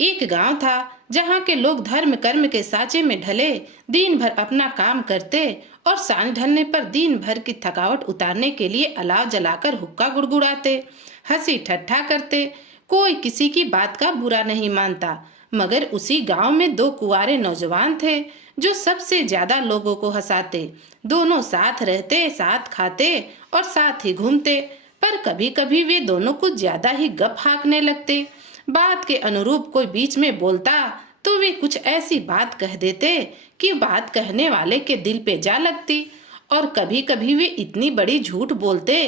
एक गांव था जहां के लोग धर्म कर्म के साँचे में ढले दिन भर अपना काम करते और सांझ ढलने पर दिन भर की थकावट उतारने के लिए अलाव जलाकर हुक्का गुड़गुड़ाते, हंसी ठट्ठा करते। कोई किसी की बात का बुरा नहीं मानता। मगर उसी गांव में दो कुंवारे नौजवान थे जो सबसे ज्यादा लोगों को हंसाते। दोनों साथ रहते, साथ खाते और साथ ही घूमते। पर कभी कभी वे दोनों कुछ ज्यादा ही गप हाँकने लगते। बात के अनुरूप कोई बीच में बोलता तो वे कुछ ऐसी बात कह देते कि बात कहने वाले के दिल पे जा लगती। और कभी कभी वे इतनी बड़ी झूठ बोलते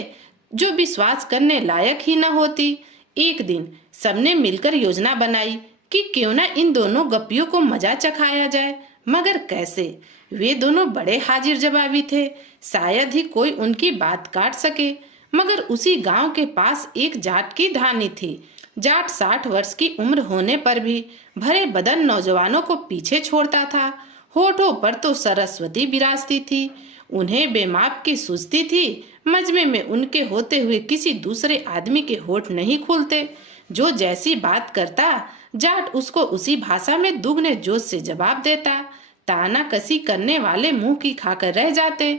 जो विश्वास करने लायक ही न होती। एक दिन सबने मिलकर योजना बनाई कि क्यों ना इन दोनों गप्पियों को मजा चखाया जाए। मगर कैसे? वे दोनों बड़े हाजिर जवाबी थे, शायद ही कोई उनकी बात काट सके। मगर उसी गांव के पास एक जाट की धानी थी। जाट 60 वर्ष की उम्र होने पर भी भरे बदन नौजवानों को पीछे छोड़ता था। होठों पर तो सरस्वती विराजती थी, उन्हें बेमाप की सुस्ती थी। मजमे में उनके होते हुए किसी दूसरे आदमी के होठ नहीं खुलते। जो जैसी बात करता, जाट उसको उसी भाषा में दुगने जोश से जवाब देता। ताना कसी करने वाले मुंह की खाकर रह जाते।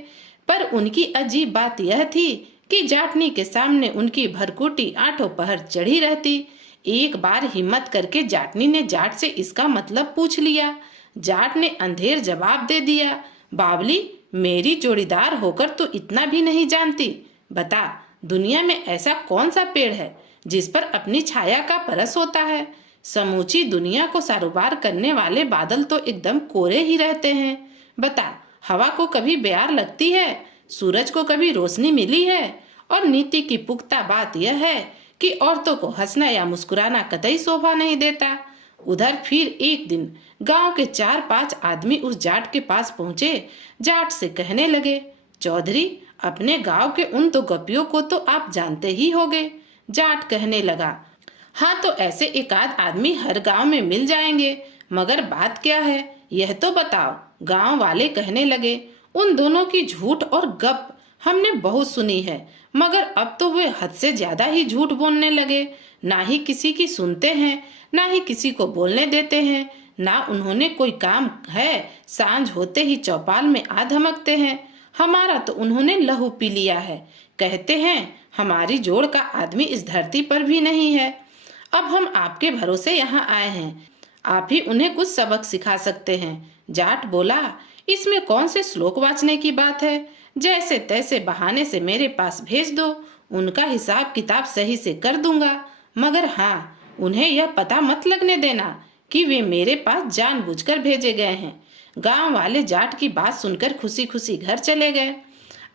पर उनकी अजीब बात यह थी कि जाटनी के सामने उनकी भरकूटी आठों पहर चढ़ी रहती। एक बार हिम्मत करके जाटनी ने जाट से इसका मतलब पूछ लिया। जाट ने अंधेर जवाब दे दिया, बावली, मेरी जोड़ीदार होकर तो इतना भी नहीं जानती। बता, दुनिया में ऐसा कौन सा पेड़ है जिस पर अपनी छाया का परस होता है? समूची दुनिया को सारोबार करने वाले बादल तो एकदम कोरे ही रहते हैं। बता, हवा को कभी बयार लगती है? सूरज को कभी रोशनी मिली है? और नीति की पुख्ता बात यह है कि औरतों को हंसना या मुस्कुराना कतई शोभा नहीं देता। उधर फिर एक दिन गांव के 4-5 आदमी उस जाट के पास पहुंचे। जाट से कहने लगे, चौधरी, अपने गांव के उन दो गपियों को तो आप जानते ही होंगे। जाट कहने लगा, हाँ, तो ऐसे एकाध आदमी हर गांव में मिल जाएंगे। मगर बात क्या है, यह तो बताओ। गांव वाले कहने लगे, उन दोनों की झूठ और गप हमने बहुत सुनी है, मगर अब तो वे हद से ज्यादा ही झूठ बोलने लगे। ना ही किसी की सुनते हैं, ना ही किसी को बोलने देते हैं, ना उन्होंने कोई काम है। सांझ होते ही चौपाल में आ धमकते हैं। हमारा तो उन्होंने लहू पी लिया है। कहते हैं हमारी जोड़ का आदमी इस धरती पर भी नहीं है। अब हम आपके भरोसे यहाँ आए हैं, आप ही उन्हें कुछ सबक सिखा सकते हैं। जाट बोला, इसमें कौन से श्लोक वाचने की बात है? जैसे तैसे बहाने से मेरे पास भेज दो, उनका हिसाब किताब सही से कर दूंगा। मगर हाँ, उन्हें यह पता मत लगने देना कि वे मेरे पास जानबूझकर भेजे गए हैं। गांव वाले जाट की बात सुनकर खुशी खुशी घर चले गए।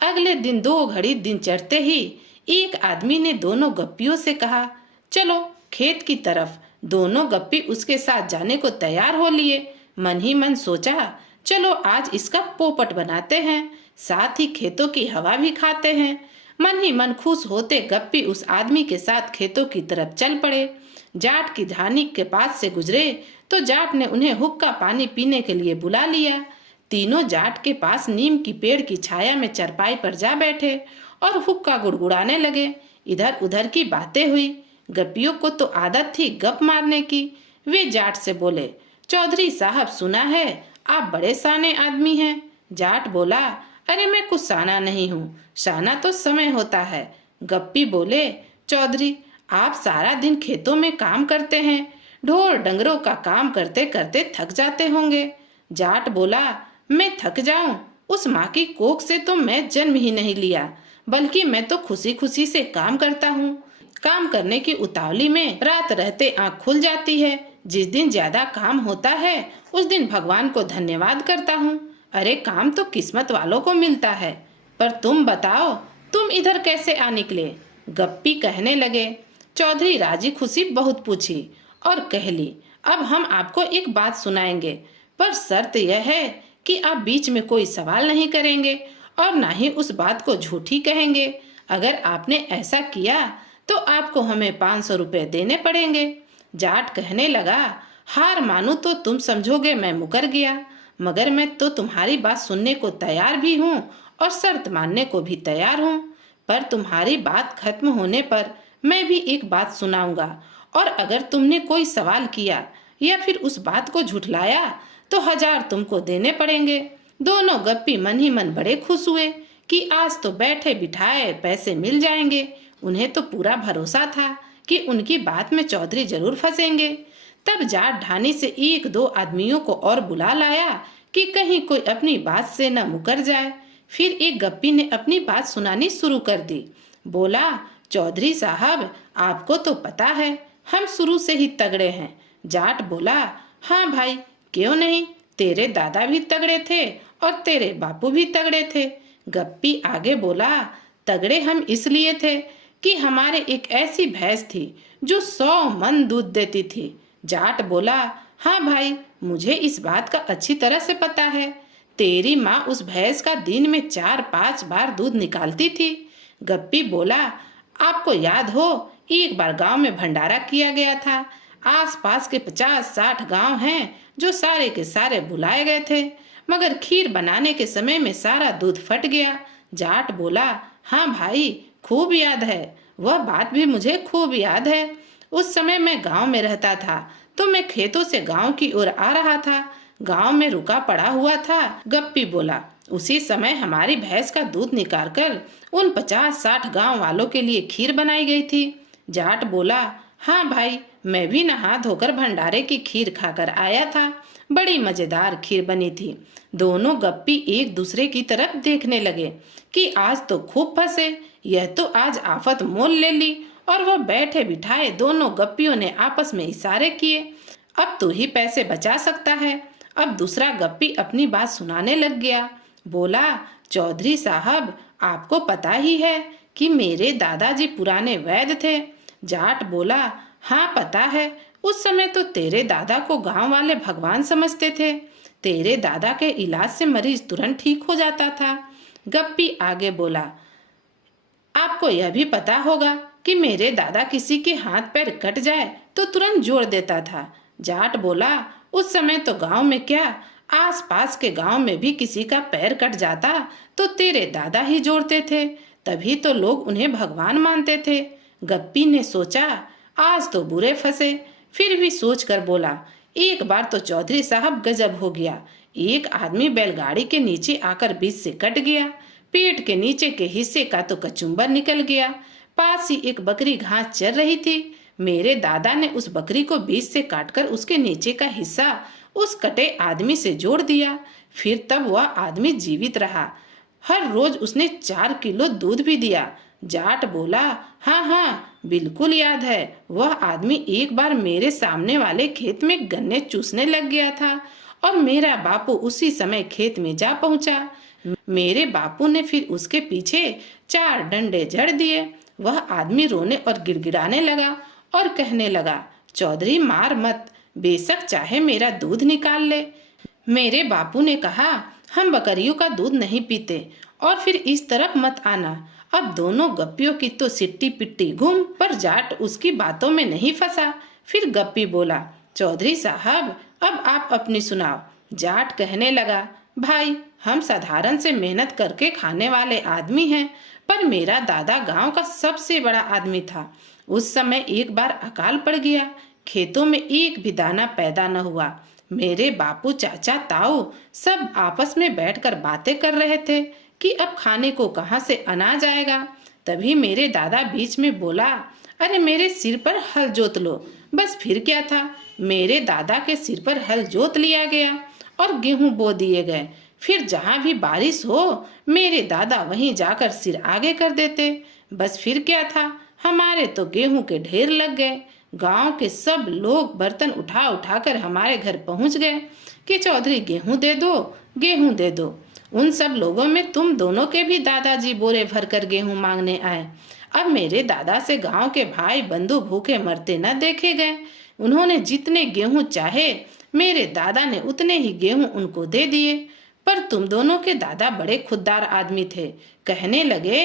अगले दिन 2 घड़ी दिन चढ़ते ही एक आदमी ने दोनों गप्पियों से कहा, चलो खेत की तरफ। दोनों गप्पी उसके साथ जाने को तैयार हो लिए। मन ही मन सोचा, चलो आज इसका पोपट बनाते हैं, साथ ही खेतों की हवा भी खाते हैं। मन ही मन खुश होते गप्पी उस आदमी के साथ खेतों की तरफ चल पड़े। जाट की धानी के पास से गुजरे तो जाट ने उन्हें हुक्का पानी पीने के लिए बुला लिया। तीनों जाट के पास नीम की पेड़ की छाया में चरपाई पर जा बैठे और हुक्का गुड़गुड़ाने लगे। इधर उधर की बातें हुई। गप्पियों को तो आदत थी गप मारने की। वे जाट से बोले, चौधरी साहब, सुना है आप बड़े साने आदमी हैं। जाट बोला, अरे मैं कुछ साना नहीं हूँ, साना तो समय होता है। गप्पी बोले, चौधरी, आप सारा दिन खेतों में काम करते हैं, ढोर डंगरों का काम करते करते थक जाते होंगे। जाट बोला, मैं थक जाऊं? उस माँ की कोख से तो मैं जन्म ही नहीं लिया, बल्कि मैं तो खुशी खुशी से काम करता हूँ। काम करने की उतावली में रात रहते आँख खुल जाती है। जिस दिन ज्यादा काम होता है उस दिन भगवान को धन्यवाद करता हूँ। अरे, काम तो किस्मत वालों को मिलता है। पर तुम बताओ, तुम इधर कैसे आ निकले? गप्पी कहने लगे, चौधरी, राजी खुशी बहुत पूछी और कह ली, अब हम आपको एक बात सुनाएंगे, पर शर्त यह है कि आप बीच में कोई सवाल नहीं करेंगे और ना ही उस बात को झूठी कहेंगे। अगर आपने ऐसा किया तो आपको हमें 500 रुपए देने पड़ेंगे। जाट कहने लगा, हार मानूं तो तुम समझोगे मैं मुकर गया, मगर मैं तो तुम्हारी बात सुनने को तैयार भी हूँ और शर्त मानने को भी तैयार हूँ। पर तुम्हारी बात खत्म होने पर मैं भी एक बात सुनाऊंगा, और अगर तुमने कोई सवाल किया या फिर उस बात को झुठलाया तो 1000 तुमको देने पड़ेंगे। दोनों गप्पी मन ही मन बड़े खुश हुए कि आज तो बैठे बिठाए पैसे मिल जाएंगे। उन्हें तो पूरा भरोसा था कि उनकी बात में चौधरी जरूर फंसेंगे। तब जाट ढानी से 1-2 आदमियों को और बुला लाया कि कहीं कोई अपनी बात से न मुकर जाए। फिर एक गप्पी ने अपनी बात सुनानी शुरू कर दी। बोला, चौधरी साहब, आपको तो पता है हम शुरू से ही तगड़े हैं। जाट बोला, हाँ भाई, क्यों नहीं, तेरे दादा भी तगड़े थे और तेरे बापू भी तगड़े थे। गप्पी आगे बोला, तगड़े हम इसलिए थे कि हमारे एक ऐसी भैंस थी जो 100 मन दूध देती थी। जाट बोला, हाँ भाई, मुझे इस बात का अच्छी तरह से पता है। तेरी माँ उस भैंस का दिन में 4-5 बार दूध निकालती थी। गप्पी बोला, आपको याद हो, एक बार गांव में भंडारा किया गया था। आसपास के 50-60 गांव हैं जो सारे के सारे बुलाए गए थे, मगर खीर बनाने के समय में सारा दूध फट गया। जाट बोला, हाँ भाई, खूब याद है, वह बात भी मुझे खूब याद है। उस समय मैं गांव में रहता था तो मैं खेतों से गांव की ओर आ रहा था। गांव में रुका पड़ा हुआ था। गप्पी बोला, उसी समय हमारी भैंस का दूध निकालकर उन 50-60 गांव वालों के लिए खीर बनाई गई थी। जाट बोला, हाँ भाई, मैं भी नहा धोकर भंडारे की खीर खाकर आया था। बड़ी मजेदार खीर बनी थी। दोनों गप्पी एक दूसरे की तरफ देखने लगे कि आज तो खूब फंसे, यह तो आज आफत मोल ले ली। और वह बैठे बिठाए दोनों गप्पियों ने आपस में इशारे किए, अब तू ही पैसे बचा सकता है। अब दूसरा गप्पी अपनी बात सुनाने लग गया। बोला, चौधरी साहब, आपको पता ही है कि मेरे दादाजी पुराने वैद्य थे। जाट बोला, हाँ पता है, उस समय तो तेरे दादा को गांव वाले भगवान समझते थे। तेरे दादा के इलाज से मरीज तुरंत ठीक हो जाता था। गप्पी आगे बोला, आपको यह भी पता होगा कि मेरे दादा किसी के हाथ पैर कट जाए तो तुरंत जोड़ देता था। जाट बोला, उस समय तो गांव में क्या, आसपास के गांव में भी किसी का पैर कट जाता तो तेरे दादा ही जोड़ते थे, तभी तो लोग उन्हें भगवान मानते थे। गप्पी ने सोचा, आज तो बुरे फंसे, फिर भी सोच कर बोला, एक बार तो चौधरी साहब गजब हो गया। एक आदमी बैलगाड़ी के नीचे आकर बीच से कट गया। पेट के नीचे के हिस्से का तो कचुम्बर निकल गया। पास ही एक बकरी घास चर रही थी। मेरे दादा ने उस बकरी को बीच से काटकर उसके नीचे का हिस्सा उस कटे आदमी से जोड़ दिया। फिर तब वह आदमी जीवित रहा। हर रोज उसने 4 किलो दूध भी दिया। जाट बोला, हाँ हाँ, बिल्कुल याद है। वह आदमी एक बार मेरे सामने वाले खेत में गन्ने चूसने लग गया था और मेरा बापू उसी समय खेत में जा पहुंचा। मेरे बापू ने फिर उसके पीछे 4 डंडे जड़ दिए। वह आदमी रोने और गिड़गिड़ाने लगा और कहने लगा, चौधरी मार मत, बेशक चाहे मेरा दूध निकाल ले। मेरे बापू ने कहा, हम बकरियों का दूध नहीं पीते और फिर इस तरफ मत आना। अब दोनों गप्पियों की तो सिट्टी पिट्टी घूम, पर जाट उसकी बातों में नहीं फंसा। फिर गप्पी बोला, चौधरी साहब, अब आप अपनी सुनाओ। जाट कहने लगा, भाई, हम साधारण से मेहनत करके खाने वाले आदमी हैं, पर मेरा दादा गांव का सबसे बड़ा आदमी था। उस समय एक बार अकाल पड़ गया, खेतों में एक भी दाना पैदा न हुआ। मेरे बापू, चाचा, ताऊ सब आपस में बैठकर बातें कर रहे थे कि अब खाने को कहाँ से अनाज आएगा। तभी मेरे दादा बीच में बोला, अरे मेरे सिर पर हल जोत लो। बस फिर क्या था, मेरे दादा के सिर पर हल जोत लिया गया और गेहूं बो दिए गए। फिर जहाँ भी बारिश हो, मेरे दादा वहीं जाकर सिर आगे कर देते। बस फिर क्या था, हमारे तो गेहूं के ढेर लग गए। गांव के सब लोग बर्तन उठा उठा कर हमारे घर पहुंच गए कि चौधरी गेहूं दे दो, गेहूं दे दो। उन सब लोगों में तुम दोनों के भी दादाजी बोरे भर कर गेहूं मांगने आए। अब मेरे दादा से गांव के भाई बंधु भूखे मरते न देखे गए। उन्होंने जितने गेहूं चाहे, मेरे दादा ने उतने ही गेहूं उनको दे दिए। पर तुम दोनों के दादा बड़े खुददार आदमी थे। कहने लगे,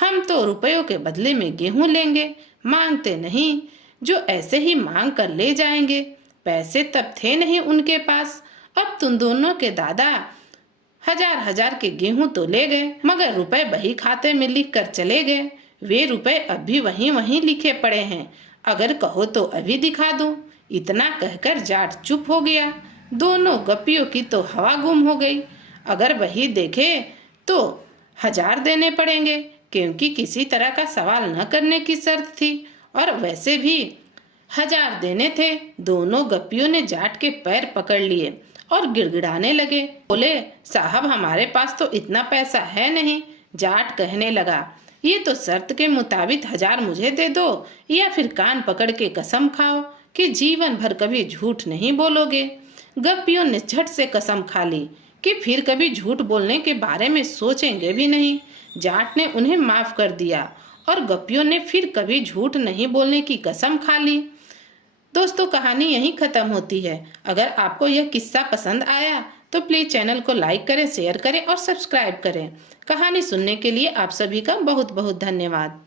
हम तो रुपयों के बदले में गेहूं लेंगे, मांगते नहीं, जो ऐसे ही मांग कर ले जाएंगे। पैसे तब थे नहीं उनके पास। अब तुम दोनों के दादा 1000 के गेहूं तो ले गए, मगर रुपए बही खाते में लिख कर चले गए। वे रुपए अब भी वहीं वहीं लिखे पड़े हैं। अगर कहो तो अभी दिखा दूं। इतना कहकर जाट चुप हो गया। दोनों गप्पियों की तो हवा गुम हो गई। अगर वही देखे तो 1000 देने पड़ेंगे, क्योंकि किसी तरह का सवाल न करने की शर्त थी, और वैसे भी 1000 देने थे। दोनों गप्पियों ने जाट के पैर पकड़ लिए और गिड़गिड़ाने लगे। बोले, साहब हमारे पास तो इतना पैसा है नहीं। जाट कहने लगा, ये तो शर्त के मुताबिक 1000 मुझे दे दो, या फिर कान पकड़ के कसम खाओ कि जीवन भर कभी झूठ नहीं बोलोगे। गप्पियों ने झट से कसम खा ली कि फिर कभी झूठ बोलने के बारे में सोचेंगे भी नहीं। जाट ने उन्हें माफ कर दिया और गप्पियों ने फिर कभी झूठ नहीं बोलने की कसम खा ली। दोस्तों, कहानी यहीं खत्म होती है। अगर आपको यह किस्सा पसंद आया तो प्लीज चैनल को लाइक करें, शेयर करें और सब्सक्राइब करें। कहानी सुनने के लिए आप सभी का बहुत बहुत धन्यवाद।